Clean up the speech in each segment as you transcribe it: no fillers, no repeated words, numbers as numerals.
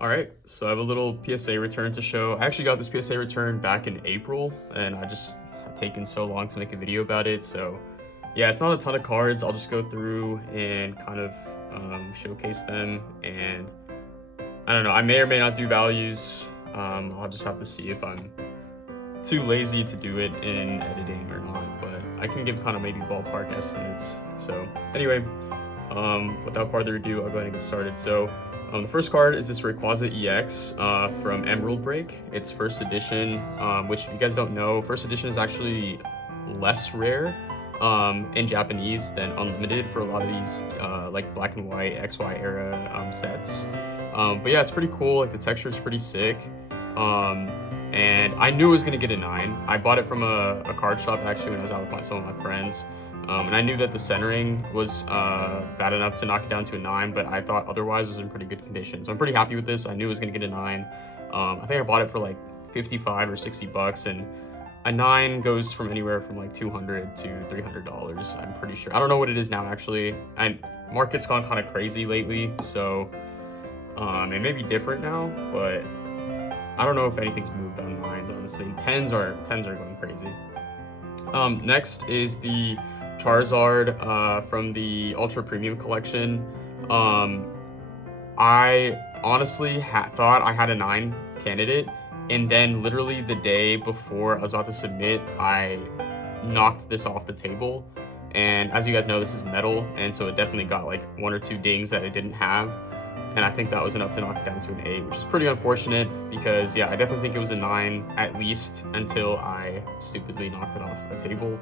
All right, so I have a little PSA return to show. I actually got this PSA return back in April, and I just have taken so long to make a video about it. So yeah, it's not a ton of cards. I'll just go through and kind of showcase them. And I don't know, I may or may not do values. I'll just have to see if I'm too lazy to do it in editing or not, but I can give kind of maybe ballpark estimates. So anyway, without further ado, I'll go ahead and get started. So the first card is this Rayquaza EX from Emerald Break. It's first edition, which if you guys don't know, first edition is actually less rare in Japanese than Unlimited for a lot of these like black and white XY era sets. But yeah, it's pretty cool. Like the texture is pretty sick. And I knew it was gonna get a 9. I bought it from a card shop actually when I was out with some of my friends. And I knew that the centering was bad enough to knock it down to a 9, but I thought otherwise it was in pretty good condition. So I'm pretty happy with this. I knew it was gonna get a 9. I think I bought it for like 55 or 60 bucks, and a 9 goes from anywhere from like $200 to $300. I'm pretty sure. I don't know what it is now actually. And market's gone kind of crazy lately, so it may be different now, but I don't know if anything's moved on 9s, honestly. 10s are going crazy. Next is the Charizard from the Ultra Premium collection. I honestly thought I had a 9 candidate, and then literally the day before I was about to submit, I knocked this off the table. And as you guys know, this is metal, and so it definitely got like 1 or 2 dings that it didn't have. And I think that was enough to knock it down to an 8, which is pretty unfortunate because, yeah, I definitely think it was a 9 at least until I stupidly knocked it off a table.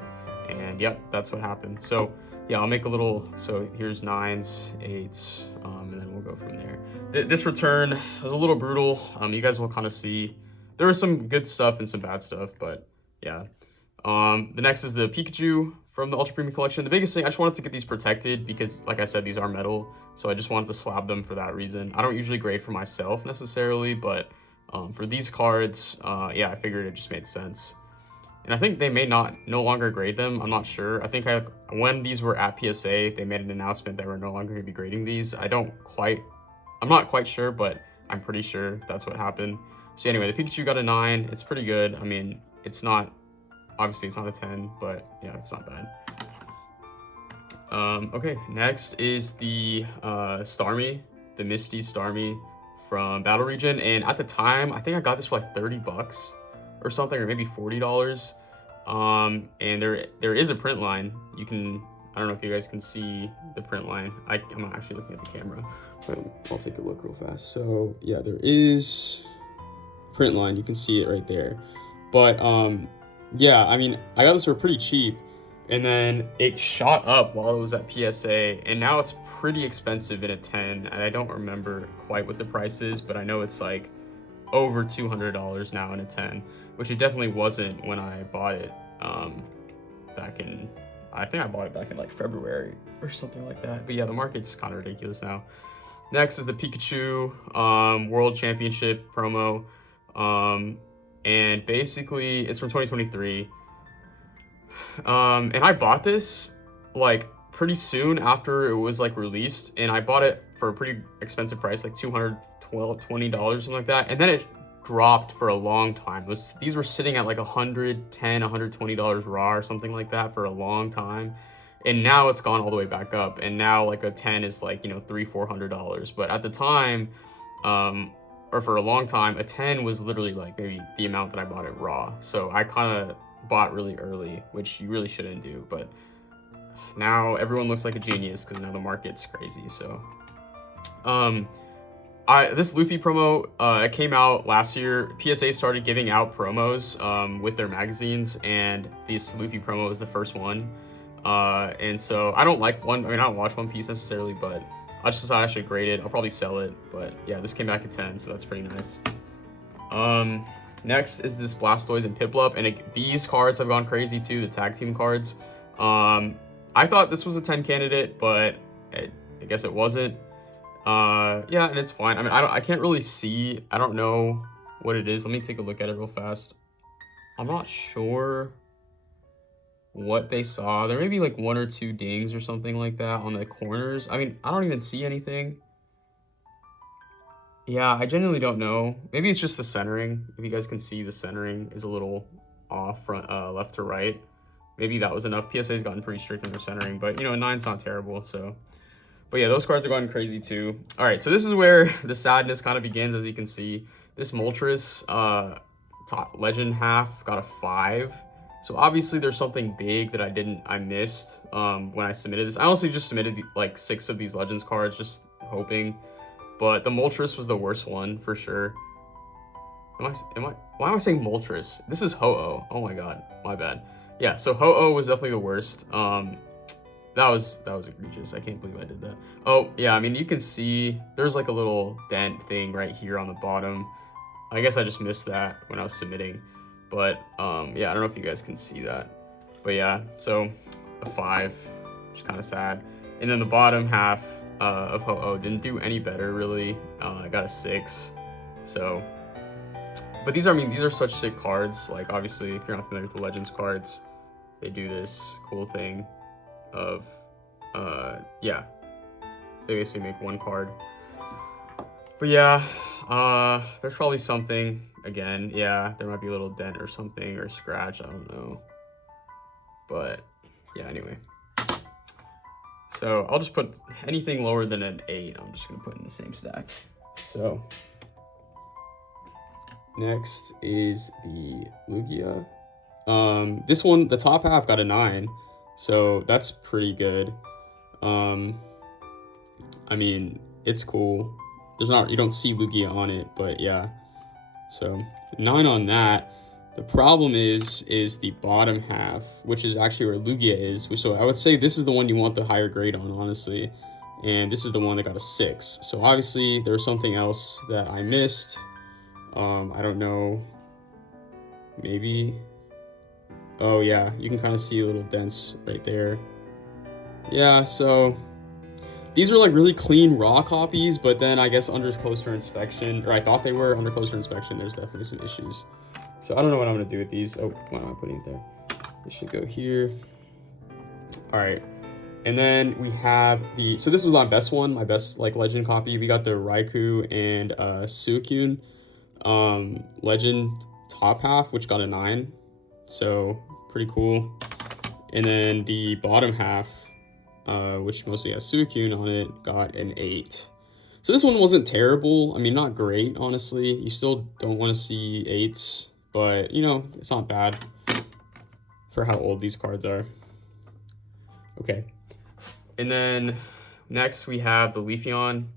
And yep, that's what happened. So yeah, I'll make a little, so here's 9s, 8s, and then we'll go from there. This return was a little brutal. You guys will kind of see there was some good stuff and some bad stuff, but yeah. The next is the Pikachu from the Ultra Premium collection. The biggest thing, I just wanted to get these protected because, like I said, these are metal, so I just wanted to slab them for that reason. I don't usually grade for myself necessarily, but for these cards, yeah, I figured it just made sense. And I think they may no longer grade them. I'm not sure. I think when these were at PSA, they made an announcement that we're no longer going to be grading these. I'm not quite sure, but I'm pretty sure that's what happened. So anyway, the Pikachu got a 9. It's pretty good. I mean, it's not, obviously it's not a 10, but yeah, it's not bad. Okay, next is the Starmie, the Misty Starmie from Battle Region. And at the time, I think I got this for like 30 bucks or something, or maybe $40. And there is a print line. You can, I don't know if you guys can see the print line. I'm not actually looking at the camera, but I'll take a look real fast. So yeah, there is print line. You can see it right there. But yeah, I mean, I got this for pretty cheap, and then it shot up while it was at PSA, and now it's pretty expensive in a 10, and I don't remember quite what the price is, but I know it's like over $200 now in a 10, which it definitely wasn't when I bought it back in, I think I bought it back in like February or something like that. But yeah, the market's kind of ridiculous now. Next is the Pikachu World Championship promo. And basically it's from 2023. And I bought this like pretty soon after it was like released, and I bought it for a pretty expensive price, like $220, something like that. And then it dropped for a long time. These were sitting at like $110, $120 raw or something like that for a long time. And now it's gone all the way back up. And now like a 10 is like, you know, $300-$400. But at the time, or for a long time, a 10 was literally like maybe the amount that I bought it raw. So I kind of bought really early, which you really shouldn't do. But now everyone looks like a genius because now the market's crazy. So this Luffy promo, it came out last year. PSA started giving out promos with their magazines, and this Luffy promo was the first one. And so I don't watch One Piece necessarily, but I just decided I should grade it. I'll probably sell it, but yeah, this came back at 10, so that's pretty nice. Next is this Blastoise and Piplup, and these cards have gone crazy too, the tag team cards. I thought this was a 10 candidate, but I guess it wasn't. Yeah, and it's fine. I mean, I can't really see. I don't know what it is. Let me take a look at it real fast. I'm not sure what they saw. There may be like 1 or 2 dings or something like that on the corners. I mean, I don't even see anything. Yeah, I genuinely don't know. Maybe it's just the centering. If you guys can see, the centering is a little off front, left to right. Maybe that was enough. PSA's gotten pretty strict in their centering, but you know, 9's not terrible. So, but yeah, those cards are going crazy too. All right, so this is where the sadness kind of begins. As you can see, this Moltres top legend half got a 5. So obviously there's something big that I missed when I submitted this. I honestly just submitted like 6 of these legends cards, just hoping. But the Moltres was the worst one for sure. Why am I saying Moltres? This is Ho-Oh. Oh my god, my bad. Yeah, so Ho-Oh was definitely the worst. That was egregious. I can't believe I did that. Oh yeah, I mean you can see there's like a little dent thing right here on the bottom. I guess I just missed that when I was submitting. But yeah, I don't know if you guys can see that. But yeah, so a 5, which is kind of sad. And then the bottom half of Ho-Oh didn't do any better really. I got a 6. So, but these are such sick cards. Like obviously, if you're not familiar with the Legends cards, they do this cool thing of yeah, they basically make one card. But yeah, there's probably something again. Yeah, there might be a little dent or something or scratch. I don't know. But yeah, anyway. So I'll just put anything lower than an 8. I'm just gonna put in the same stack. So next is the Lugia. This one, the top half got a 9, so that's pretty good. I mean, it's cool. You don't see Lugia on it, but yeah. So 9 on that. The problem is the bottom half, which is actually where Lugia is. So I would say this is the one you want the higher grade on, honestly. And this is the one that got a 6. So obviously there's something else that I missed. I don't know. Maybe. Oh yeah, you can kind of see a little dents right there. Yeah, so these were like really clean raw copies, but then I guess under closer inspection, or I thought they were under closer inspection, there's definitely some issues. So I don't know what I'm gonna do with these. Oh, why am I putting it there? It should go here. All right, and then we have so this was my best one, my best like legend copy. We got the Raikou and Suicune legend top half, which got a 9. So pretty cool. And then the bottom half, which mostly has Suicune on it, got an 8. So this one wasn't terrible. I mean, not great, honestly. You still don't want to see 8s, but, you know, it's not bad for how old these cards are. Okay. And then next we have the Leafeon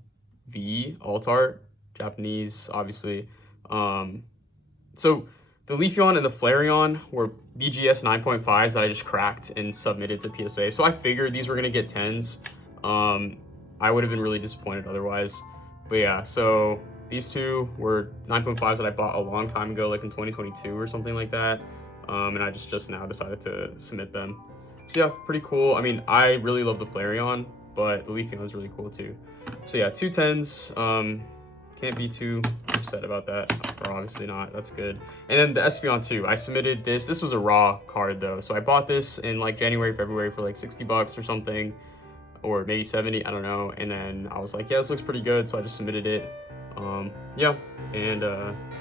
V Alt Art, Japanese, obviously. So the Leafeon and the Flareon were BGS 9.5s that I just cracked and submitted to PSA. So I figured these were going to get 10s. I would have been really disappointed otherwise. But yeah, so these two were 9.5s that I bought a long time ago, like in 2022 or something like that. And I just now decided to submit them. So yeah, pretty cool. I mean, I really love the Flareon, but the Leafeon is really cool too. So yeah, 2 10s. Can't be too upset about that, or obviously not. That's good. And then the Espeon 2, I submitted this. This was a raw card though, so I bought this in like January, February for like 60 bucks or something, or maybe 70, I don't know. And then I was like, yeah, this looks pretty good, so I just submitted it. Yeah, and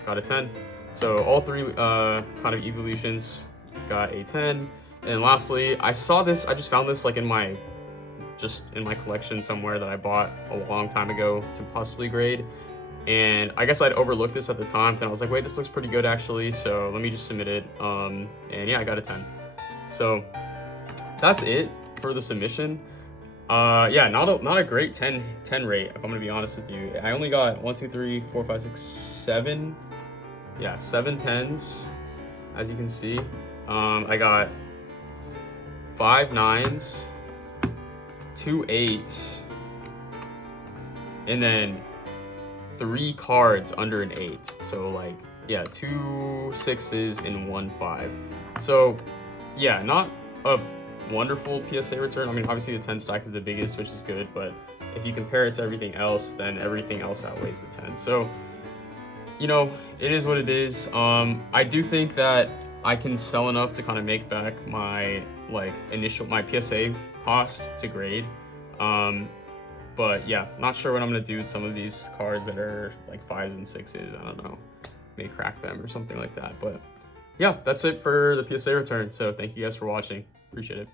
got a 10. So all 3 kind of evolutions got a 10. And lastly, I just found this like in my collection somewhere that I bought a long time ago to possibly grade. And I guess I'd overlooked this at the time, then I was like, wait, this looks pretty good actually, so let me just submit it. And yeah, I got a 10. So that's it for the submission. Yeah, not a great 10 rate, if I'm gonna be honest with you. I only got 1, 2, 3, 4, 5, 6, 7. Yeah, 7 10s, as you can see. I got 5 9s, 2 8s, and then 3 cards under an 8. So like, yeah, 2 6s and 1 5. So yeah, not a wonderful PSA return. I mean, obviously the 10 stack is the biggest, which is good, but if you compare it to everything else, then everything else outweighs the 10. So, you know, it is what it is. I do think that I can sell enough to kind of make back my my PSA cost to grade. But yeah, not sure what I'm gonna do with some of these cards that are like 5s and 6s. I don't know, may crack them or something like that. But yeah, that's it for the PSA return. So thank you guys for watching. Appreciate it.